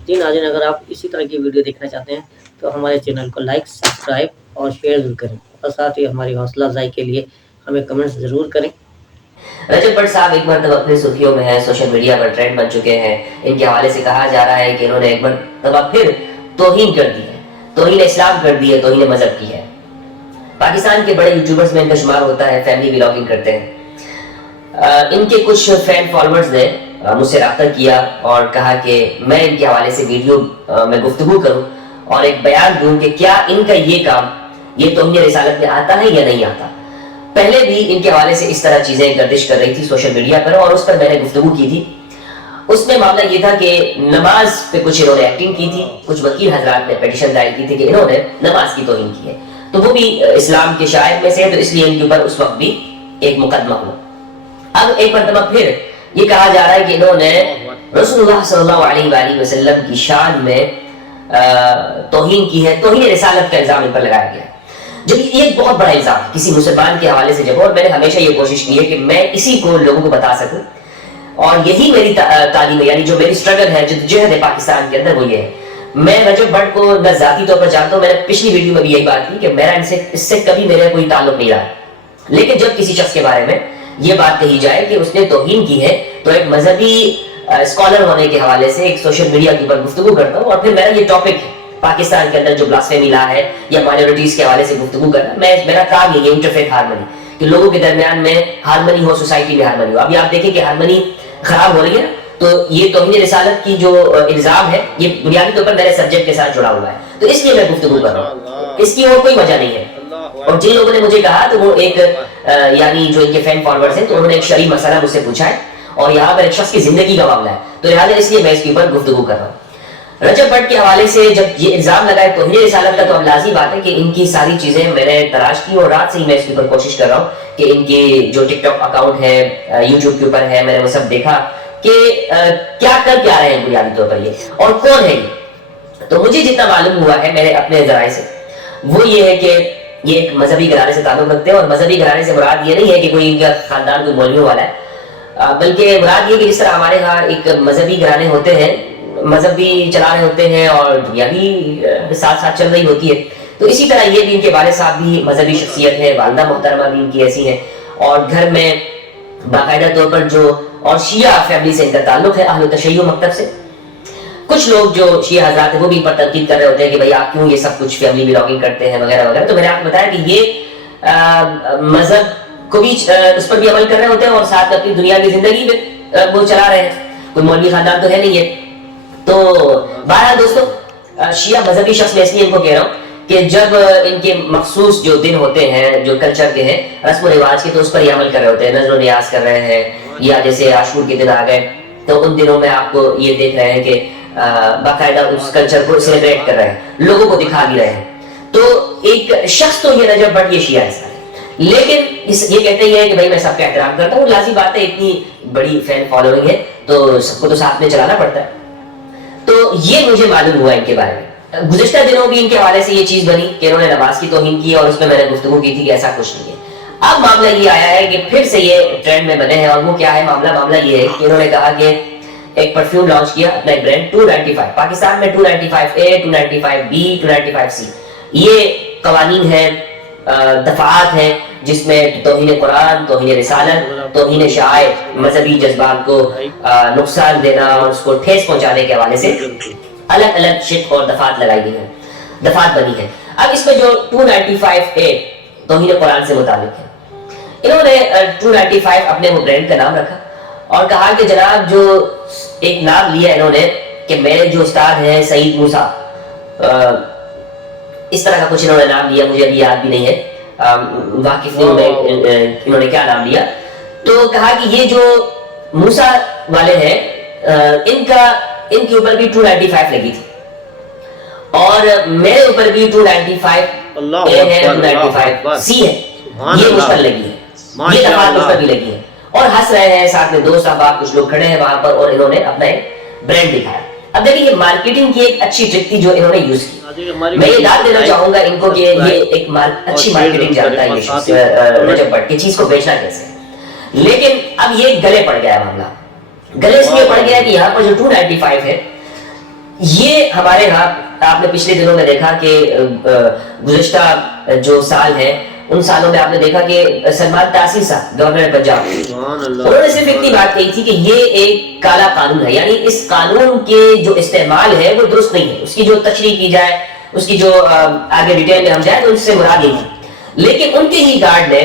जी नाज़रीन, अगर आप इसी तरह की वीडियो देखना चाहते हैं तो हमारे चैनल को लाइक, सब्सक्राइब और शेयर ज़रूर करें, और साथ ही हमारी हौसला अफजाई के लिए हमें कमेंट्स ज़रूर करें। रजब भट्ट साहब एक मरतबा अपनी सुर्खियों में हैं, सोशल मीडिया पर ट्रेंड बन चुके हैं। इनके हवाले से कहा जा रहा है कि इन्होंने एक मरतबा फिर तौहीन कर दी है, तौहीन इस्लाम कर दी है, तौहीन मजहब की है। पाकिस्तान के बड़े यूट्यूबर्स में इनका शुमार होता है, फैमिली व्लॉगिंग करते हैं। इनके कुछ फैन फॉलोअर्स ने मुझसे रब्ता किया और कहा कि मैं इनके हवाले से वीडियो में गुफ्तगू करूं और एक बयान दूं कि क्या इनका ये काम ये तौहीन रिसालत में आता है या नहीं आता। पहले भी इनके हवाले से इस तरह चीजें गर्दिश कर रही थी सोशल मीडिया पर, और उस पर मैंने गुफ्तगू की थी। उसमें मामला ये था कि नमाज पे कुछ इन्होंने एक्टिंग की थी। कुछ वकील हजरात ने पिटीशन दायर की थी कि इन्होंने नमाज की तौहीन की है, तो वो भी इस्लाम के शायर में से है, तो इसलिए इनके ऊपर उस वक्त भी एक मुकदमा हुआ। अब एक मरतबा फिर ये कहा जा रहा है कि इन्होंने रसूलुल्लाह सल्लल्लाहु अलैहि वसल्लम की शान में तौहीन की है, तौहीन रिसालत का इल्जाम इन पर लगाया गया। जब ये एक बहुत बड़ा इल्जाम किसी मुसलमान के हवाले से जब, और मैंने हमेशा ये कोशिश की है कि मैं इसी को लोगों को बता सकूं, और यही मेरी तालीम है, यानी जो मेरी स्ट्रगल है, जद्दोजहद है पाकिस्तान के अंदर, वो ये है। मैं रजब भट्ट को न जाती तौर पर जानता हूं, मैंने पिछली वीडियो में भी यही बात की कि मेरा इससे कभी मेरा कोई ताल्लुक नहीं रहा, लेकिन जब किसी शख्स के बारे में ये बात कही जाए कि उसने तौहीन की है, तो एक मजहबी स्कॉलर होने के हवाले से एक सोशल मीडिया के ऊपर गुफ्तगू करता हूं, और फिर मेरा ये टॉपिक है पाकिस्तान के अंदर जो ब्लास्फेमी लॉ है या माइनॉरिटीज के हवाले से गुफ्तगू करना। मेरा काम ये इंटरफेथ हार्मनी, कि लोगों के दरमियान में हार्मनी हो, सोसाइटी में हार्मनी हो। अभी आप देखें कि हार्मनी खराब हो रही है, तो ये तौहीन रिसालत की जो इल्जाम है, ये बुनियादी तौर पर मेरे सब्जेक्ट के साथ जुड़ा हुआ है, तो इसलिए मैं गुफ्तगू कर रहा हूँ, इसकी और कोई वजह नहीं है। और जिन लोगों ने मुझे कहा, तो वो एक यानी जो इनके फैन फॉलोअर्स हैं, तो उन्होंने एक शरई मसला मुझसे पूछा है, और यहाँ पर एक शख्स की जिंदगी का मामला है, तो लिहाजा इसलिए मैं इसके ऊपर गुफ्तगू कर रहा हूँ। रजब भट्ट के हवाले से जब ये इल्जाम लगाए तौहीन रिसालत का, तो अब लाज़मी बात है कि इनकी सारी चीजें मैंने तलाश की, और रात से ही मैं इसके ऊपर कोशिश कर रहा हूँ कि इनके जो टिकटॉक अकाउंट है, यूट्यूब के ऊपर है, मैंने वो सब देखा कि क्या कर क्या रहे हैं बुनियादी तौर पर ये, और कौन है ये। तो मुझे जितना मालूम हुआ है मेरे अपने जराए से, वो ये है कि ये एक मजहबी घराने से ताल्लुक रखते हैं, और मजहबी घराने से मुराद ये नहीं है कि कोई इनका खानदान कोई मौलवी वाला है, बल्कि मुराद ये कि जिस तरह हमारे यहाँ एक मजहबी घराने होते हैं, मजहब भी चला रहे होते हैं और दुनिया भी साथ साथ चल रही होती है, तो इसी तरह ये भी इनके वाले साहब भी मजहबी शख्सियत है, वालदा मोहतरमा भी इनकी ऐसी है, और घर में बाकायदा तौर पर जो और शिया फैमिली से इनका ताल्लुक है, अहले तशय्युअ मकतब से। कुछ लोग जो शिया हजरात हैं वो भी पर तनकीद कर रहे होते हैं कि भाई आप क्यों ये सब कुछ फैमिली व्लॉगिंग करते हैं वगैरह वगैरह। तो मैंने आपको बताया कि ये मजहब को भी उस पर भी अमल कर रहे होते हैं, और साथ में अपनी दुनिया की जिंदगी में वो चला रहे हैं। कोई मौलवी खानदान तो है नहीं है। तो बहरहाल दोस्तों, शिया मजहबी शख्स में इसलिए इनको कह रहा हूँ कि जब इनके मखसूस जो दिन होते हैं, जो कल्चर के हैं, रस्म रिवाज के, तो उस पर ये अमल कर रहे होते हैं, नजर नियाज कर रहे हैं, या जैसे आशूर के दिन आ गए, तो उन दिनों में आपको ये देख रहे हैं कि बाकायदा उस कल्चर को सेलिब्रेट कर रहे हैं, लोगों को दिखा भी रहे हैं। तो एक शख्स तो ये रजब भट्ट ये शिया है, लेकिन ये कहते ही है कि भाई मैं सबका एहतराम करता हूँ। लाज़मी बात है, इतनी बड़ी फैन फॉलोइंग है तो सबको तो साथ में चलाना पड़ता है। तो ये मुझे मालूम हुआ इनके बारे में। गुज़िश्ता दिनों भी इनके हवाले से ये चीज बनी कि इन्होंने नमाज की तौहीन की, और उसमें मैंने गुफ्तगू की थी कि ऐसा कुछ नहीं है। अब मामला ये आया है कि फिर से ये ट्रेंड में बने हैं, और वो क्या है मामला ये है कि इन्होंने कहा कि एक परफ्यूम लॉन्च किया अपना एक ब्रांड 295। पाकिस्तान में 295A, 295B, 295C ये कवानीन है, दफात है, जिसमें तौहीन कुरान, तौहीन रिसालत, तौहीन शायर, मजहबी जज्बात को नुकसान देना और उसको ठेस पहुंचाने के हवाले से अलग अलग शिक और दफात लगाई गई है, दफात बनी है। अब इसमें जो 295A तौहीन कुरान से मुताबिक है, इन्होंने 295 अपने वो ब्रांड का नाम रखा और कहा कि जनाब जो एक नाम लिया इन्होंने कि मेरे जो उस्ताद हैं सईद मूसा, इस तरह का कुछ इन्होंने नाम लिया, मुझे अभी याद भी नहीं है, वाकिफ नहीं मैं इन्होंने क्या नाम लिया। तो कहा कि ये जो मूसा वाले हैं इनके ऊपर भी 295 लगी थी, और मेरे ऊपर भी 295 ए है, 295 सी है, ये मुझ पर लगी है, ये दफात मुझ पर भी लगी है। और हंस रहे हैं, साथ में दोस्त अहबाब कुछ लोग खड़े हैं वहां पर, और इन्होंने अपना एक ब्रांड दिखाया। अब देखिए ये मार्केटिंग की एक अच्छी ट्रिक थी जो इन्होंने यूज की। मैं ये दाद देना चाहूंगा इनको कि ये एक अच्छी मार्केटिंग जानता है रजब भट्ट, की चीज को बेचना कैसे। लेकिन अब ये गले पड़ गया मामला। गले इसलिए पड़ गया कि यहाँ पर जो 295 है یہ ہمارے ہاں آپ نے پچھلے دنوں میں دیکھا کہ گزشتہ جو سال ہے ان سالوں میں آپ نے دیکھا کہ سلمان تاثیر صاحب گورنر پنجاب انہوں نے صرف اتنی بات کہی تھی کہ یہ ایک کالا قانون ہے، یعنی اس قانون کے جو استعمال ہے وہ درست نہیں ہے، اس کی جو تشریح کی جائے، اس کی جو آگے ڈیٹیل میں ہم جائیں تو اس سے مراد یہی تھی، لیکن ان کے ہی گارڈ نے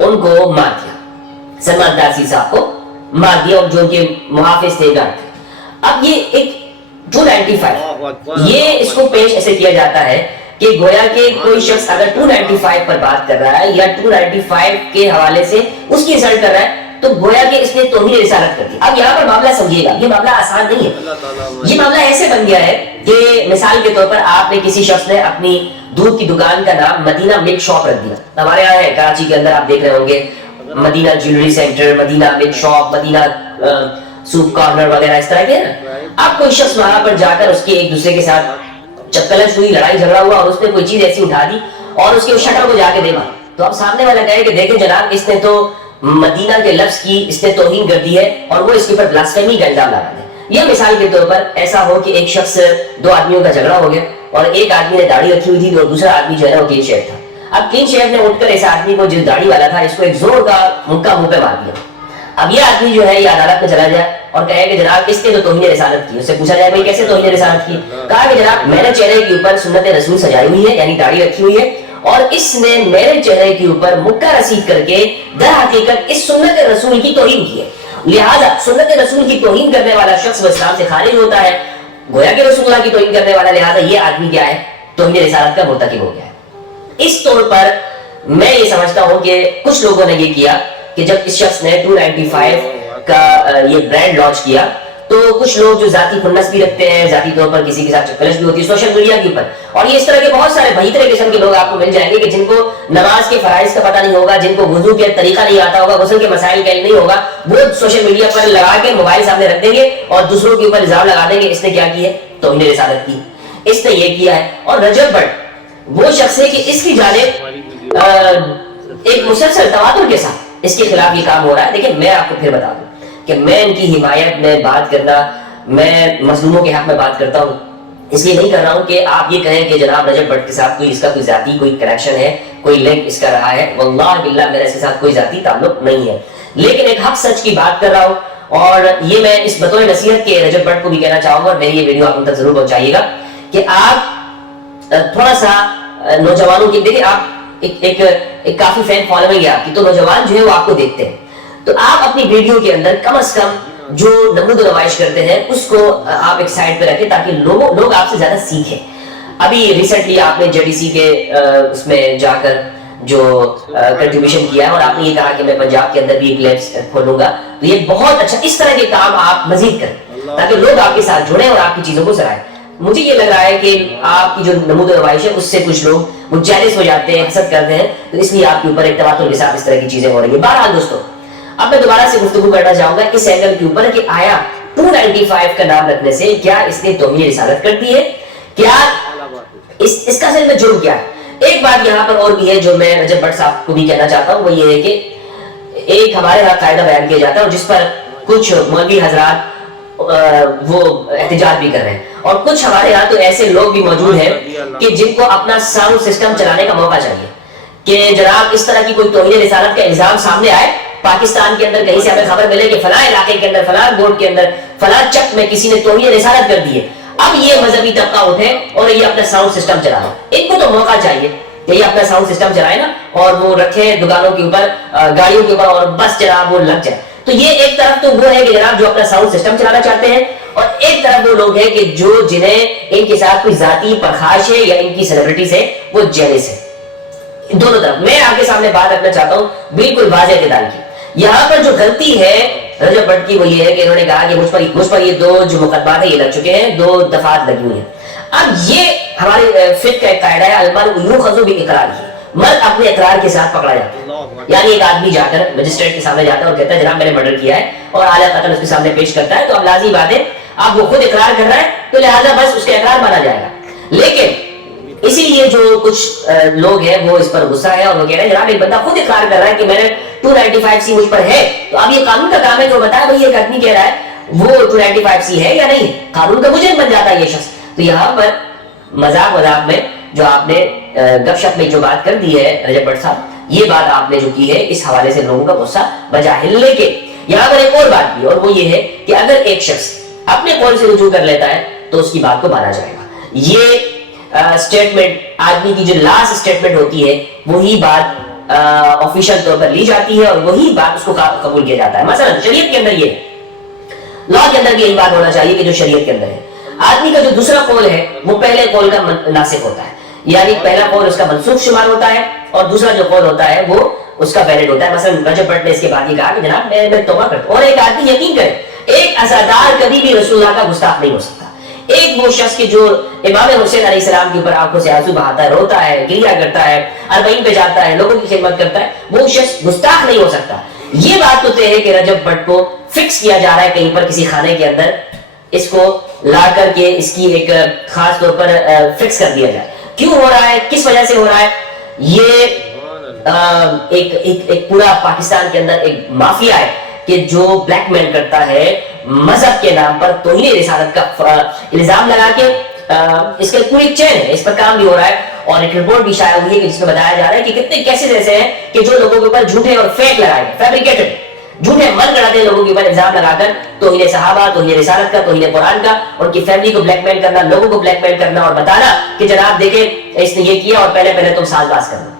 ان کو مار دیا، سلمان تاثیر صاحب کو مار دیا، اور جو ان کے محافظ تھے گارڈ تھے۔ اب یہ ایک 295 یہ اس کو پیش ایسے کیا جاتا ہے کہ گویا کہ کوئی شخص اگر 295 پر بات کر رہا ہے یا 295 کے حوالے سے اس کی انسلٹ کر رہا ہے تو گویا کہ اس نے توہین رسالت کر دی۔ اب یہاں پر معاملہ سمجھیے گا، یہ معاملہ آسان نہیں ہے، یہ معاملہ ایسے بن گیا ہے کہ مثال کے طور پر آپ نے کسی شخص نے اپنی دودھ کی دکان کا نام مدینہ ملک شاپ رکھ دیا، ہمارے یہاں ہے کراچی کے اندر، آپ دیکھ رہے ہوں گے مدینہ جیولری سینٹر، مدینہ ملک شاپ، مدینہ سوپ کارنر وغیرہ اس طرح کے ہیں نا۔ اب کوئی شخص وہاں پر جا کر اس کی ایک دوسرے کے ساتھ چکلش ہوئی، لڑائی جھگڑا ہوا اور اس نے کوئی چیز ایسی اٹھا دی اور اس کے شٹر کو جا کے دیکھا، تو اب سامنے والا کہے کہ دیکھیں جناب اس نے تو مدینہ کے لفظ کی اس نے توہین کر دی ہے اور وہ اس کے اوپر بلاسفیمی کا الزام لگا دے۔ یا مثال کے طور پر ایسا ہو کہ ایک شخص، دو آدمیوں کا جھگڑا ہو گیا اور ایک آدمی نے داڑھی رکھی ہوئی تھی اور دوسرا آدمی جو ہے وہ کلین شیو تھا۔ اب کلین شیو نے اٹھ کر اس آدمی کو، جو داڑھی والا تھا، اس کو ایک زور کا مکہ منہ پہ مار دیا۔ اب یہ آدمی جو ہے یہ عدالت میں چلا جائے اور کہے کہ جناب اس نے تو توہین رسالت کی، اس سے پوچھا جائے بھائی کیسے توہین رسالت کی؟ کہا کہ جناب میرے چہرے کے اوپر سنت رسول سجائی ہوئی ہے، یعنی داڑھی رکھی ہوئی ہے، اور اس نے میرے چہرے کے اوپر مکہ رسید کر کے در حقیقت اس سنت رسول کی توہین کی ہے، لہذا سنت رسول کی توہین کرنے والا شخص وہ اسلام سے خارج ہوتا ہے، گویا کہ رسول اللہ کی توہین کرنے والا، لہذا یہ آدمی کیا ہے؟ توہین رسالت کا مرتکب ہو گیا ہے۔ اس طور پر میں یہ سمجھتا ہوں کہ کچھ لوگوں نے یہ کیا کہ جب اس شخص نے 295 کا یہ برانڈ لانچ کیا تو کچھ لوگ جو ذاتی خنس بھی رکھتے ہیں، ذاتی طور پر کسی کے ساتھ چکلش بھی ہوتی ہے سوشل میڈیا کے اوپر، اور یہ اس طرح کے بہت سارے بہترے قسم کے لوگ آپ کو مل جائیں گے کہ جن کو نماز کے فرائض کا پتہ نہیں ہوگا، جن کو وضو کے طریقہ نہیں آتا ہوگا، غسل کے مسائل کا علم نہیں ہوگا، وہ سوشل میڈیا پر لگا کے موبائل سامنے رکھ دیں گے اور دوسروں کے اوپر الزام لگا دیں گے اس نے کیا کی ہے؟ توہین رسالت کی، اس نے یہ کیا ہے۔ اور رجب بٹ وہ شخص ہے کہ اس کی جانب ایک مسلسل تواتر کے ساتھ اس کے خلاف یہ کام ہو رہا ہے۔ لیکن میں آپ کو پھر بتا دوں کہ میں ان کی حمایت میں بات کرنا، میں مظلوموں کے حق میں بات کرتا ہوں، اس لیے نہیں کر رہا ہوں کہ آپ یہ کہیں کہ جناب رجب بٹ کے ساتھ کوئی اس کا کوئی ذاتی کوئی کنیکشن ہے، کوئی لنک اس کا رہا ہے، واللہ باللہ میرا اس کے ساتھ کوئی ذاتی تعلق نہیں ہے، لیکن ایک حق سچ کی بات کر رہا ہوں۔ اور یہ میں اس بطور نصیحت کے رجب بٹ کو بھی کہنا چاہوں گا، اور میری یہ ویڈیو آپ ان تک ضرور پہنچائیے گا کہ آپ تھوڑا سا نوجوانوں کی، دیکھیں آپ ایک کافی فین فالوئنگ ہے آپ کی، تو نوجوان جو ہے وہ آپ کو دیکھتے ہیں، تو آپ اپنی ویڈیو کے اندر کم از کم جو نمود و نمائش کرتے ہیں اس کو آپ ایک سائڈ پہ رکھیں تاکہ لوگ آپ سے زیادہ سیکھیں۔ ابھی ریسنٹلی آپ نے JDC کے اس میں جا کر جو کنٹریبیوشن کیا ہے اور آپ نے یہ کہا کہ میں پنجاب کے اندر بھی ایک لیبس کھولوں گا، تو یہ بہت اچھا، اس طرح کے کام آپ مزید کریں تاکہ لوگ آپ کے ساتھ جڑیں اور آپ کی چیزوں کو سرائیں۔ مجھے یہ لگ رہا ہے کہ آپ کی جو نمود و نمائش ہے اس سے کچھ لوگ وہ جیلس ہو جاتے ہیں، حسد کرتے ہیں، تو اس لیے آپ کے اوپر ایک تواتر کے ساتھ اس طرح کی چیزیں ہو رہی ہیں۔ بہرحال دوستو، اب میں دوبارہ سے گفتگو کرنا چاہوں گا اس اینگل کے اوپر کہ آیا 295 کا نام رکھنے سے کیا اس نے توہین رسالت کر دی ہے؟ کیا اس کا اصل میں جرم کیا ہے؟ ایک بات یہاں پر اور بھی ہے جو میں رجب بٹ صاحب کو بھی کہنا چاہتا ہوں، وہ یہ ہے کہ ایک ہمارے یہاں قاعدہ بیان کیا جاتا ہے اور جس پر کچھ مولوی حضرات وہ احتجاج بھی کر رہے ہیں، اور کچھ ہمارے یہاں تو ایسے لوگ بھی موجود ہیں کہ جن کو اپنا ساؤنڈ سسٹم چلانے کا موقع چاہیے کہ جناب اس طرح کی کوئی توہین رسالت کا الزام سامنے آئے، پاکستان کے اندر کہیں سے ہمیں خبر ملے کہ فلاں علاقے کے اندر، فلاں بورڈ کے اندر، فلاں چک میں کسی نے توہین رسالت کر دی ہے، اب یہ مذہبی طبقہ اٹھے اور یہ اپنا ساؤنڈ سسٹم چلائے، ان کو تو موقع چاہیے کہ یہ اپنا ساؤنڈ سسٹم چلائے نا، اور وہ رکھے دکانوں کے اوپر، گاڑیوں کے اوپر، اور بس جناب وہ لگ جائے۔ تو یہ ایک طرف تو وہ ہے کہ جناب جو اپنا ساؤنڈ سسٹم چلانا چاہتے ہیں، اور ایک طرف وہ لوگ ہیں کہ جنہیں ان کے ساتھ کوئی ذاتی پرخاش ہے یا ان کی سیلیبریٹیز ہے، وہ جیلس ہے۔ دونوں طرف میں آپ کے سامنے بات رکھنا چاہتا ہوں بالکل واضح نظام کی۔ یہاں پر جو غلطی ہے رجب بٹ کی وہ یہ ہے کہ انہوں نے کہا کہ مجھ پر یہ دو جو مقدمات ہیں یہ لگ چکے ہیں، 2 دفعات لگی ہوئی ہیں۔ اب یہ ہمارے فقہ کا ایک قاعدہ ہے، المرء یؤخذ باقرارہ، مرد اپنے اقرار کے ساتھ پکڑا جاتا ہے، یعنی ایک آدمی جا کر مجسٹریٹ کے سامنے جاتا ہے اور کہتا ہے جناب میں نے مرڈر کیا ہے، اور اعلیٰ قتل اس کے سامنے پیش کرتا ہے، تو اب لازمی بات ہے اب وہ خود اقرار کر رہا ہے تو لہذا بس اس کا اقرار مانا جائے گا۔ لیکن اسی لیے جو کچھ لوگ ہیں وہ اس پر غصہ ہے اور وہ کہہ رہے ہیں جناب ایک بندہ خود اقرار کر رہا ہے کہ میں نے 295 سی مجھ پر ہے، تو اب یہ قانون کا کام ہے کہ وہ بتایا بھائی ایک آدمی کہہ رہا ہے वो 295C है या नहीं, कानून का मुजरिम बन जाता है ये शख्स। तो यहाँ पर मजाक मजाक में जो आपने गपशप में जो बात कर दी है रजब भट्ट साहब, ये बात आपने जो की है इस हवाले से लोगों का गुस्सा बजा है। लेकिन यहाँ पर एक और बात भी, और वो ये है कि अगर एक शख्स अपने कौल से रुजू कर लेता है तो उसकी बात को माना जाएगा। ये स्टेटमेंट आदमी की जो लास्ट स्टेटमेंट होती है वही बात ऑफिशियल तौर पर ली जाती है और वही बात उसको कबूल किया जाता है। मसलन शरीयत के अंदर ये, लॉ के अंदर भी यही बात होना चाहिए कि जो शरीयत के अंदर है, आदमी का जो दूसरा कौल है वो पहले कौल का नासिक होता है, यानी पहला कौल उसका मनसूख शुमार होता है और दूसरा जो कौल होता है वो उसका वैलिड होता है। मसलन रजब भट्ट ने इसके बाद ये कहा कि जनाब मैं तौबा करता हूं। और एक आदमी यकीन करे, एक अज़ादार कभी भी रसूलुल्लाह का गुस्ताख नहीं हो सकता। एक वो शख्स के जो इमाम हुसैन अलैहिस्सलाम के ऊपर आंखों से आंसू बहाता है, रोता है, गिरिया करता है, अरबईन पे जाता है, लोगों की खिदमत करता है, वो शख्स गुस्ताख नहीं हो सकता। ये बात तो तय है कि रजब भट्ट को फिक्स किया जा रहा है कहीं पर किसी खाने के अंदर, इसको ला करके इसकी एक खास तौर पर फिक्स कर दिया जाए। क्यों हो रहा है, किस वजह से हो रहा है, ये एक पूरा पाकिस्तान के अंदर एक माफिया है कि जो ब्लैकमेल करता है मजहब के नाम पर, तौहीन रिसालत का इल्जाम लगा के इसका पूरी चेन है, इस पर काम भी हो रहा है। और एक रिपोर्ट भी शाया हुई है कि जिसमें बताया जा रहा है कि कितने केसेस ऐसे हैं कि जो लोगों के ऊपर झूठे और फेक लगाए, फैब्रिकेटेड झूठे मन गढ़ाते लोगों के ऊपर इल्जाम लगाकर तौहीन सहाबा, तौहीन रिसालत का, तौहीन कुरान का, उनकी फैमिली को ब्लैकमेल करना, लोगों को ब्लैकमेल करना और बताना कि जनाब देखें इसने ये किया और पहले तुम साज़बाज़ करना,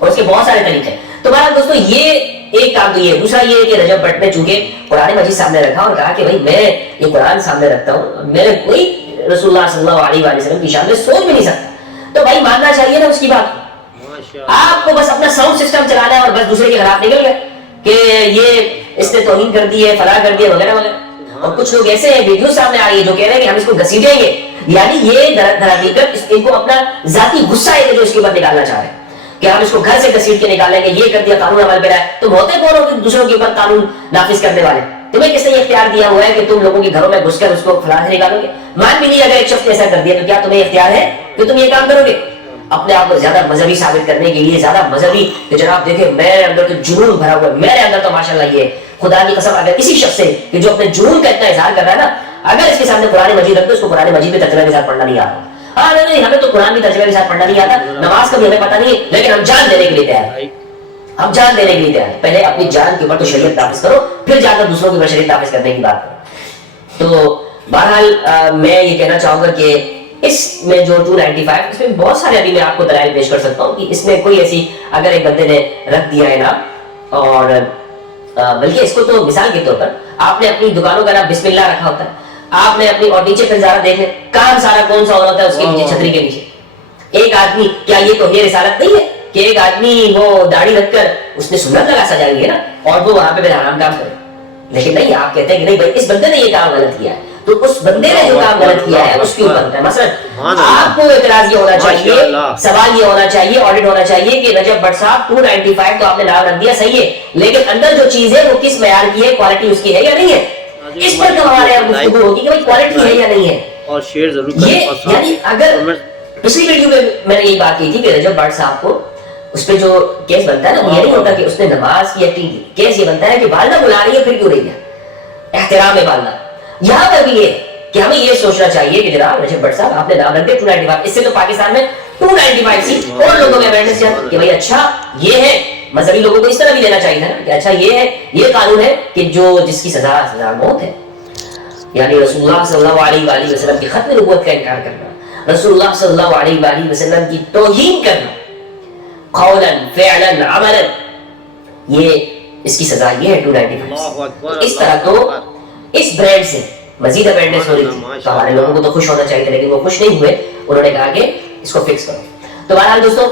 और उसके बहुत सारे तरीके। तो बहरहाल दोस्तों, ये एक काम तो ये, दूसरा ये कि रजब भट्ट ने चूंकि कुरान मजीद सामने रखा और कहा कि भाई मैं ये कुरान सामने रखता हूं, मेरे कोई रसूलुल्लाह सल्लल्लाहु अलैहि वसल्लम की शान में सोच भी नहीं सकता, तो भाई मानना चाहिए ना उसकी बात। आपको बस अपना साउंड सिस्टम चलाना है और बस दूसरे के खिलाफ निकल गए कि ये इसने तौहीन कर दी है, फला कर दिया वगैरह वगैरह। और कुछ लोग ऐसे हैं, वीडियो सामने आ रही है जो कह रहे हैं कि हम इसको घसीटेंगे, यानी ये दरअसल इनको अपना जाती गुस्सा है जो इसके ऊपर निकालना चाह रहे हैं कि हम इसको घर से घसीट के निकालेंगे, ये कर दिया, कानून अमल पे रहा है। तुम होते कौन हो दूसरों के ऊपर कानून नाफिज करने वाले? तुम्हें किसने ये इख्तियार दिया हुआ है कि तुम लोगों के घरों में घुसकर उसको फला से निकालोगे? मान भी नहीं, अगर एक शख्स ने ऐसा कर दिया तो क्या तुम्हें इख्तियार है कि तुम ये काम करोगे? अपने आप को ज्यादा मजहबी साबित करने के लिए, ज्यादा मजहबी कि जनाब देखे मेरे अंदर तो जुनून भरा हुआ है, मेरे अंदर तो माशाल्लाह ये, खुदा की कसम अगर किसी शख्स से कि जो अपने जुनून का इतना इजहार कर रहा है ना, अगर इसके सामने कुरान मजीद रख दो, उसको कुरान मजीद में तर्जुमे के साथ पढ़ना नहीं आता। हाँ नहीं, हमें तो कुरान की तर्जुमे के साथ पढ़ना नहीं आता, नमाज का भी हमें पता नहीं, लेकिन हम जान देने के लिए तैयार हैं, हम जान देने के लिए तैयार हैं। पहले अपनी जान के ऊपर तो शरीयत नाफिज करो, फिर जाकर दूसरों के ऊपर शरीयत नाफिज करने की बात करो। तो बहरहाल मैं ये कहना चाहूंगा कि इसमें जो 295, इसमें बहुत सारे अभी मैं आपको दलाइल पेश कर सकता हूँ कि इसमें कोई ऐसी, अगर एक बंदे ने रख दिया है ना, और बल्कि इसको तो मिसाल के तौर पर आपने अपनी दुकानों का नाम बिस्मिल्लाह रखा होता है, आपने अपनी, और नीचे फिर जरा देख ले काम सारा कौन सा होता है उसके नीचे, छतरी के नीचे एक आदमी, क्या ये तो ये रिसालत नहीं है कि एक आदमी वो दाढ़ी रखकर उसने सुन्नत लगा सजाई है ना, और वो वहां पे फिर हराम काम करे? लेकिन नहीं, आप कहते हैं कि नहीं भाई इस बंदे ने ये काम गलत किया है, तो उस बंदे ने जो काम गलत किया है उसके ऊपर होता है। मसलन आपको एतराज ये होना चाहिए, सवाल ये होना चाहिए, ऑडिट होना चाहिए कि रजब भट्ट साहब 295 तो आपने नाम रख दिया सही है, लेकिन अंदर जो चीज है वो किस मेयार की है, क्वालिटी उसकी है या नहीं है, इस पर तो हमारे यहाँ गुफ्तगू होगी कि भाई क्वालिटी है या नहीं है। और शेयर जरूर ये यानी अगर पिछली वीडियो में मैंने यही बात की थी कि रजब भट्ट साहब को उस पे जो केस बनता है ना, वो ये नहीं होता कि उसने नमाज की एक्टिंग की, केस ये बनता है कि वालिदा बुला रही है फिर क्यों रही है, एहतराम है वालिदा। यहाँ पर भी ये कि हमें ये सोचना चाहिए कि जनाब रजब भट्ट साहब आपने नाम रख दिया 295, इससे तो पाकिस्तान में 295 सी और लोगों में अवेयरनेस कि भाई अच्छा ये है, मजहबी लोगों को इस तरह भी देना चाहिए था ना कि अच्छा ये है, ये कानून है कि जो जिसकी सजा मौत है, यानी रसूलुल्लाह सल्लल्लाहु अलैहि वसल्लम की खत्म नबूवत का इनकार करना, रसूलुल्लाह सल्लल्लाहु अलैहि वसल्लम की तौहीन करना, कौलन फ़िअलन अमलन, ये इसकी सजा ये है 295। इस तरह तो इस ब्रांड से मजीद अवेयरनेस हो रही थी, तो हमारे लोगों को तो खुश होना चाहिए था, लेकिन वो खुश नहीं हुए, उन्होंने कहा कि इसको फिक्स करो। तो बहरहाल दोस्तों,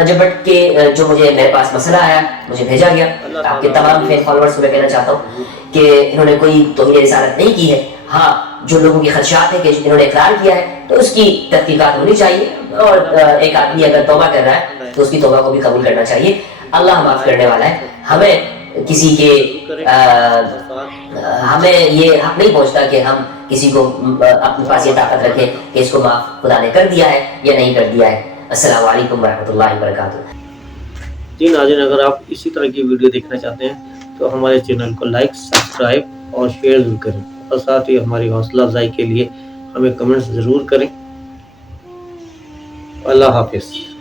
रजब भट्ट के जो मुझे मेरे पास मसला आया, मुझे भेजा गया, आपके तमाम फैन फॉलोअर्स को मैं कहना चाहता हूँ कि इन्होंने कोई तौहीन रिसालत नहीं की है। हाँ, जो लोगों की खदशात है कि इन्होंने इकरार किया है तो उसकी तहकीकात होनी चाहिए, और एक आदमी अगर तौबा कर रहा है तो उसकी तौबा को भी कबूल करना चाहिए। अल्लाह माफ करने वाला है, हमें किसी के हमें ये हक नहीं पहुंचता कि हम किसी को अपने पास ये ताकत रखें कि इसको माफ खुदा ने कर दिया है या नहीं कर दिया है। अस्सलामु अलैकुम वरहमतुल्लाहि वबरकातुहू। जी नाज़रीन, अगर आप इसी तरह की वीडियो देखना चाहते हैं तो हमारे चैनल को लाइक, सब्सक्राइब और शेयर जरूर करें, اور ساتھ ہی ہماری حوصلہ افزائی کے لیے ہمیں کمنٹس ضرور کریں۔ اللہ حافظ۔